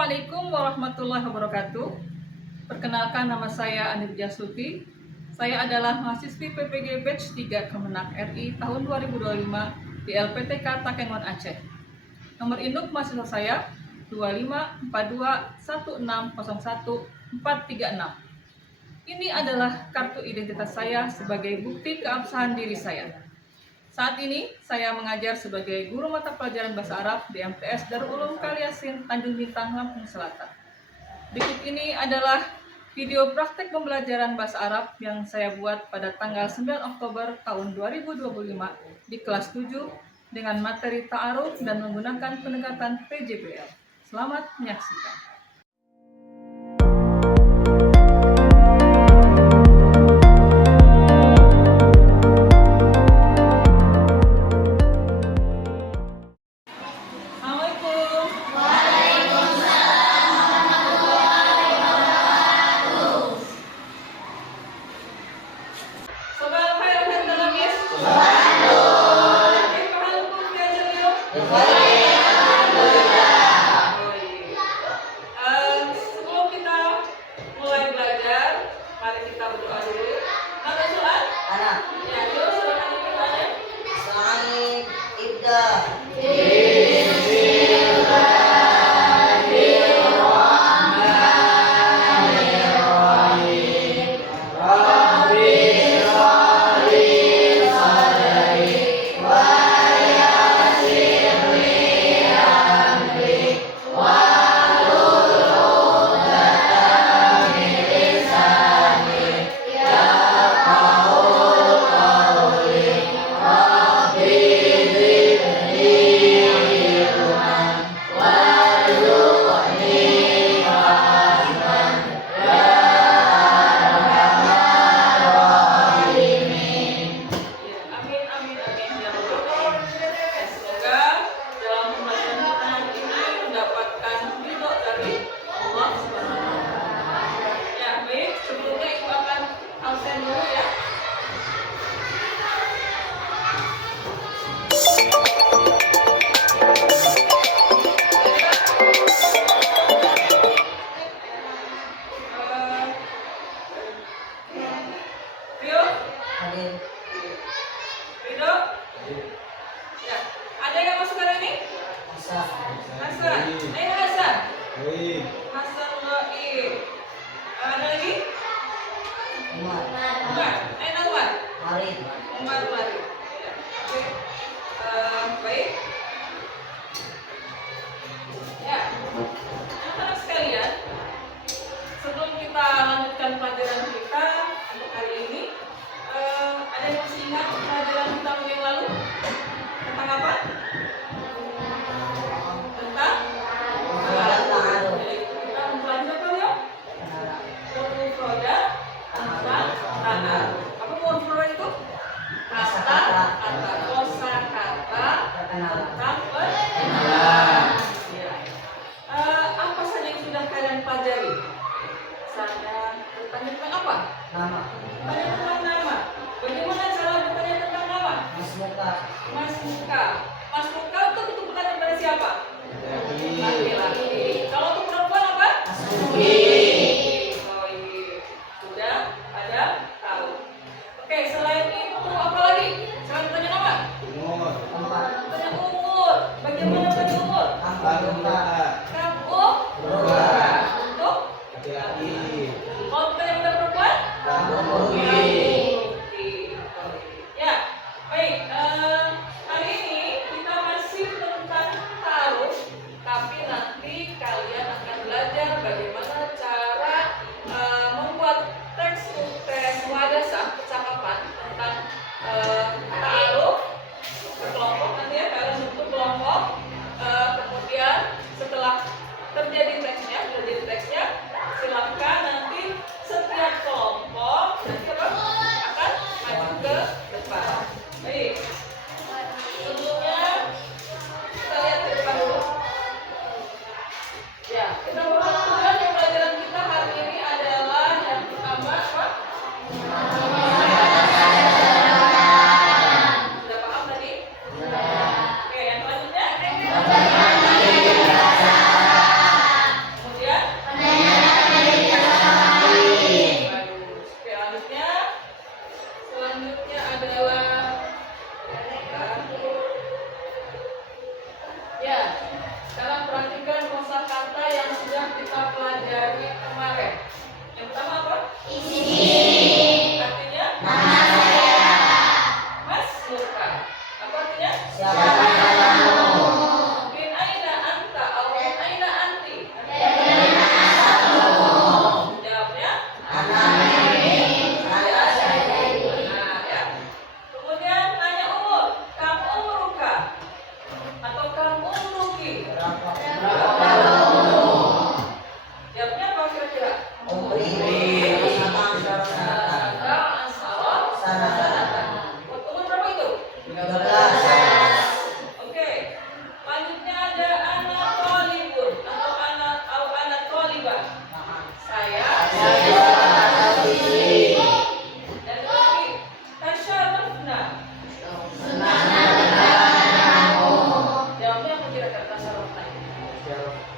Assalamualaikum warahmatullahi wabarakatuh. Perkenalkan, nama saya Anir Jasuti. Saya adalah mahasiswi PPG Batch 3 Kemenak RI tahun 2025 di LPTK Takengon Aceh. Nomor induk mahasiswa saya 254216011436. Ini adalah kartu identitas saya sebagai bukti keabsahan diri saya. Saat ini saya mengajar sebagai guru mata pelajaran bahasa Arab di MTS Darul Ulum Kaliasin, Tanjung Bintang, Lampung Selatan. Berikut ini adalah video praktek pembelajaran bahasa Arab yang saya buat pada tanggal 9 Oktober tahun 2025 di kelas 7 dengan materi ta'aruf dan menggunakan pendekatan PJBL. Selamat menyaksikan.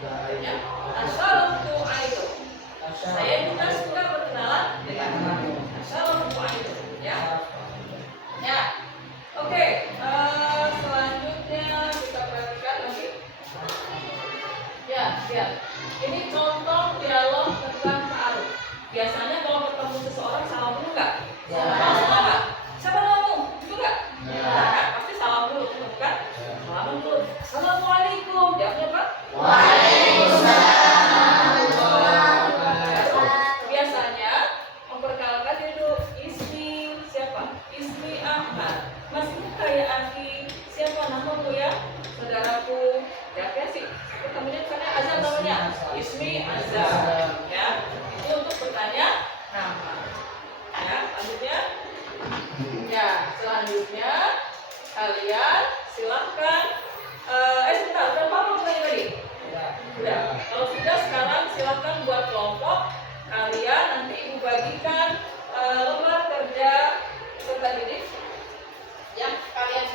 Ya, assalamualaikum. Saya juga suka berkenalan dengan assalamualaikum. Ya, ya. Oke, selanjutnya kita perhatikan lagi. Ya, ya. Ini contoh dialog tentang ta'aruf. Biasanya kalau ketemu seseorang salam dulu nggak? Ya. Salam. Siapa namamu? Itu nggak? Ya. Nah, pasti salam dulu, bukan? Salam dulu. Assalamualaikum. Jawabnya apa? Biasanya memperkenalkan diri dulu. Ismi siapa? Ismi Ahmad. Masih kayak Aki. Siapa namamu ya? Saudaraku. Ya sih. Ketemunya karena Azam namanya. Ismi Azam. Ya. Itu untuk bertanya nama. Ya. Selanjutnya. Ya. Selanjutnya kalian silahkan. Sebentar. Udah paham belum tadi? Sudah. Kalau sudah, sekarang silahkan buat kelompok. Kalian nanti ibu bagikan lembar kerja peserta didik yang kalian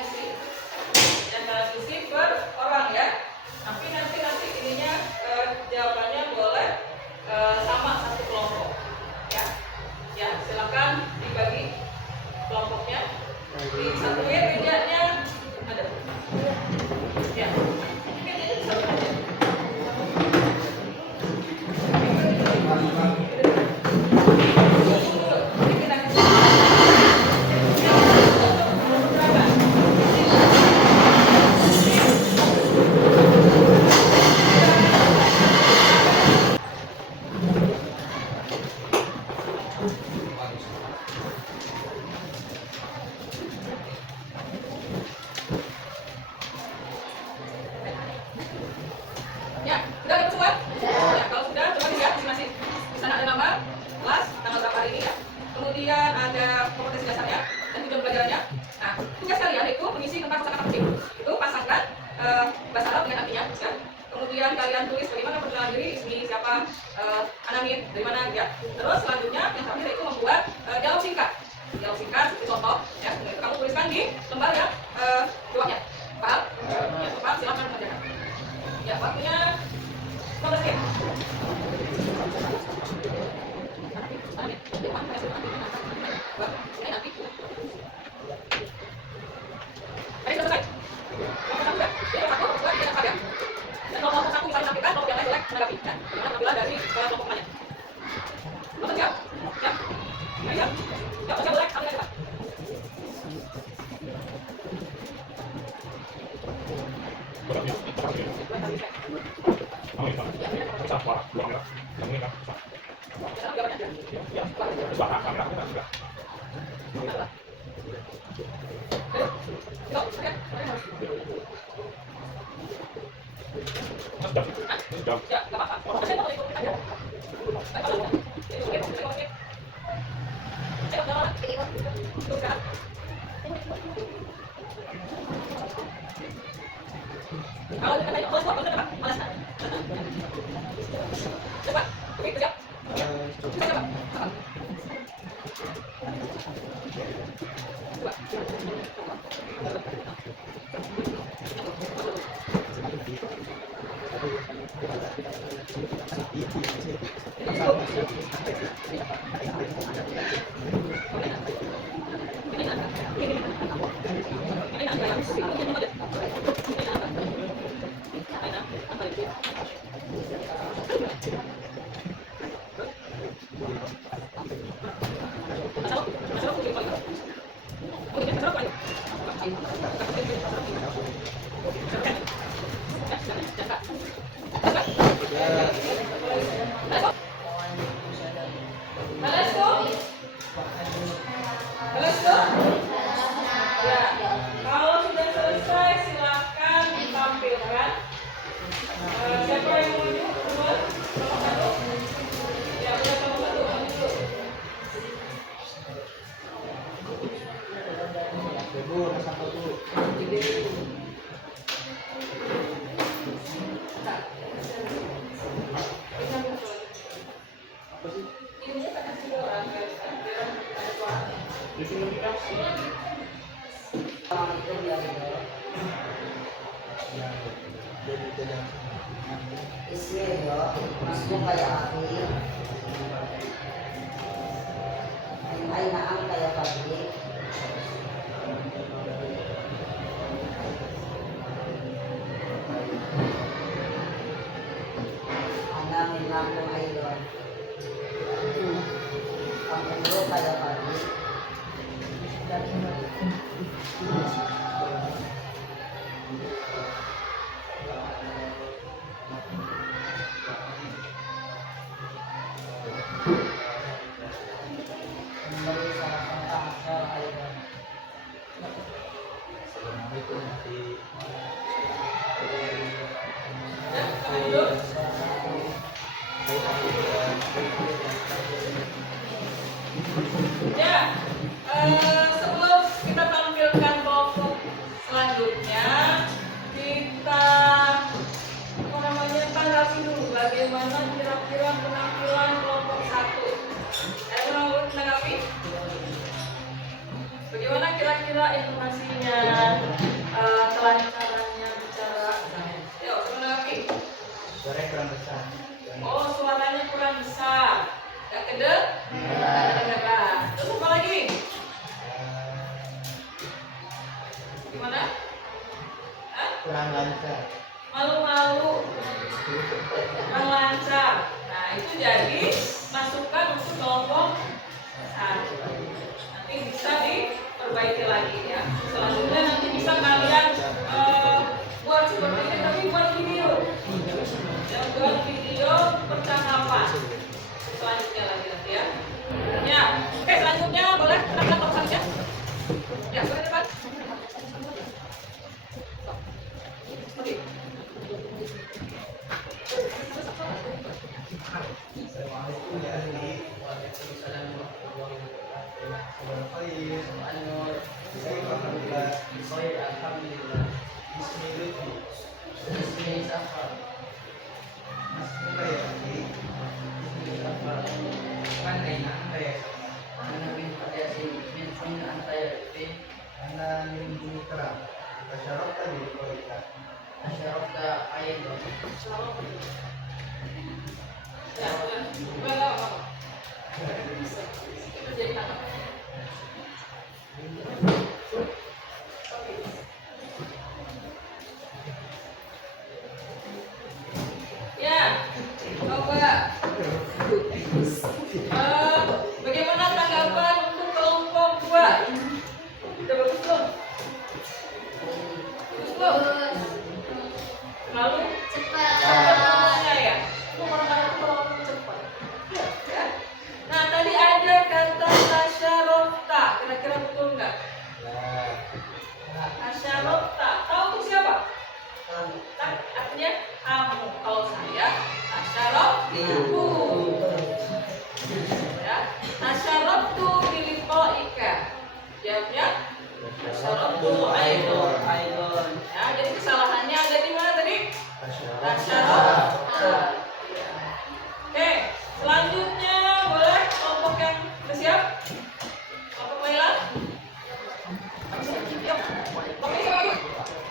isi per orang ya. Tapi nanti ininya jawabannya boleh sama satu kelompok ya. Ya, silakan dibagi kelompoknya. Disatuin mejanya ada. Ya. Mungkin ini disatuin aja. Ya, sudah dapat semua? Ya, kalau sudah, coba dilihat masing-masing. Di sana ada nama, kelas, tanggal berapa hari ini ya. Kemudian ada kompetensi dasarnya dan tujuan pelajarannya. Nah, tugas kalian itu mengisi 4 kosakata penting. Itu pasangkan bahasa Arab dengan artinya. Ya. Kemudian kalian tulis bagaimana perkenalan diri, ismi siapa, anamin, dari mana ya. Terus selanjutnya yang terakhir itu membuat dialog singkat. Dialog singkat seperti contoh. Ya, itu kamu tuliskan di lembar yang jawabnya. Paham? Ya, paham, silakan kerjakan. Ya, waktunya 15 menit. Ayo selesai. Dan kelompok satu bisa ditampilkan, kelompok yang lain boleh menanggapi. Bagaimana penampilan dari kelompok lainnya? Siap? Siap? Siap? Siap, boleh, ambil aja, Pak. Ismero, mas mo kaya api. Ay naang kaya pabli. Anang lang mo idol. Ang ulo kaya pabli. Kembali sa pangkasal idol. Lanjut. Ya, sebelum kita tampilkan kelompok selanjutnya, kita tanggapi dulu bagaimana kira-kira penampilan kelompok satu. Ada yang mau menanggapi? Bagaimana kira-kira informasinya, kelancarannya bicara? Yuk, menanggapi. Suaranya kurang besar. Oh, suaranya kurang besar. Gak kedengeran. Terus apa lagi? Gimana? Hah? Kurang lancar. Malu-malu, kurang lancar. Nah, itu jadi masukan untuk kelompok satu. Nanti bisa diperbaiki lagi ya. Selanjutnya nanti bisa kalian buat seperti ini, tapi buat video. Ya, buat video percakapan. Selanjutnya lagi nanti ya. Ya, oke, selanjutnya boleh kita saja. Ya, boleh depan. Oke. Assalamualaikum ya ahli. Waalaikumsalam warahmatullahi wabarakatuh. Khair. Alhamdulillah. Khair alhamdulillah. Bismillah. Bismillah. Mas kaya ahli. Bismillah. Mana yang anda? Mana bin Fadiyasi bin anta ya bin. Ana min Bunitra. Tasyarafta bi qaulika. Tasyarafta aidan. Ya, boleh apa? Itu jadi apa? Ya, coba. Bagaimana tanggapan untuk kelompok 2? Udah bagus belum? Bagus belum? Lalu cepat ya. Orang-orang itu cepat. Ya. Nah, tadi ada kata tasyarofta. Kira-kira betul nggak? Tasyarofta. Tahu itu siapa? Artinya kamu. Kalau saya tasyaroftu. Ya. Tasyaroftu biliqaika. Jawabnya tasyaroftu aidon. Ya, jadi kesalahannya ada di mana tadi? Tasyarofta. Oke, selanjutnya boleh kelompok yang bersiap? Kelompok Laila? Yuk. Oke, sama lagi.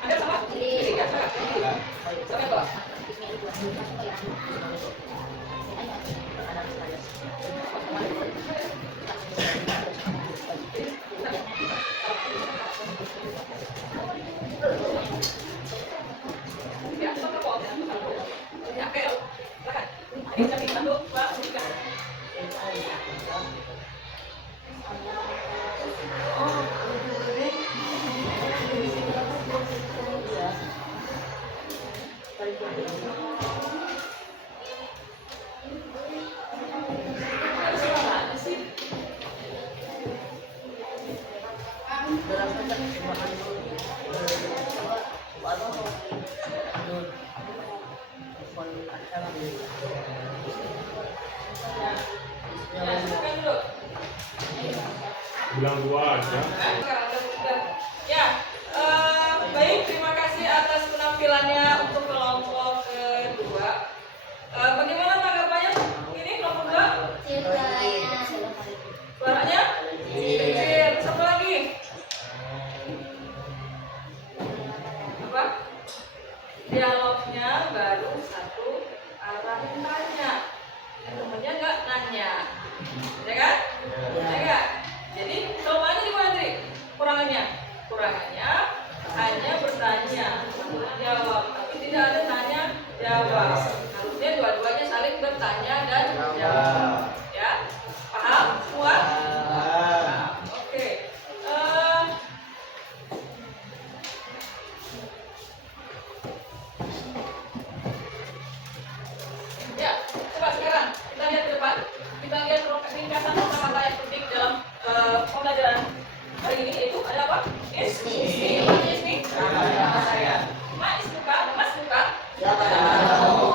Ada sama? Tiga, sama. Sama yang bawah. Ya, sama kok. Ya, oke. Silakan. Ini tapi 1, 2, 3. Bilang 2 aja. Ya, baik, terima kasih atas penampilannya untuk kelompok kedua. Bagaimana tanggapannya? Ini kelompok 2? Suaranya? Kecil. Satu lagi. Apa? Dialognya bertanya dan jawab. Ya, paham semua? Paham. Oke. Ya, coba sekarang kita lihat ke depan. Kita lihat ringkasan kata-kata yang penting dalam pembelajaran hari ini, yaitu ada apa? Ismi. Apa ismi? Nama saya. Mas Ismuka, Mas Muka. Siapa nama kamu?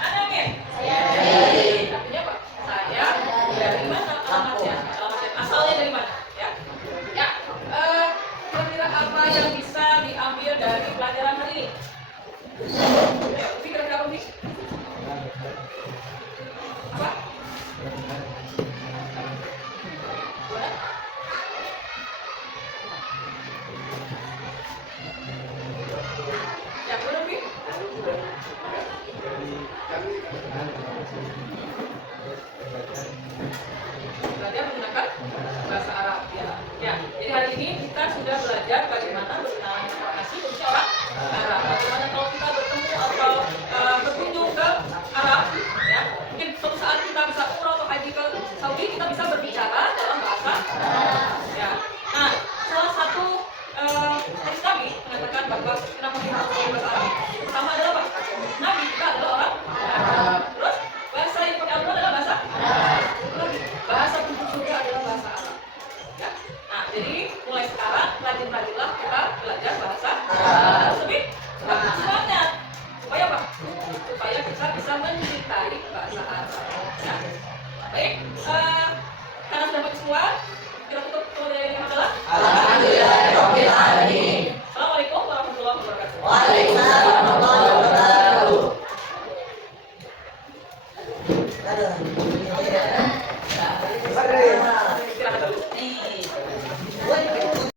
Anaknya. Artinya apa? Saya dari mana alamatnya? Alamatnya asalnya dari mana? Ya. Ya. Kira-kira apa yang bisa diambil dari pelajaran hari ini? Ayo, kira-kira apa nih? Apa? Boleh? Ya, boleh, Pi?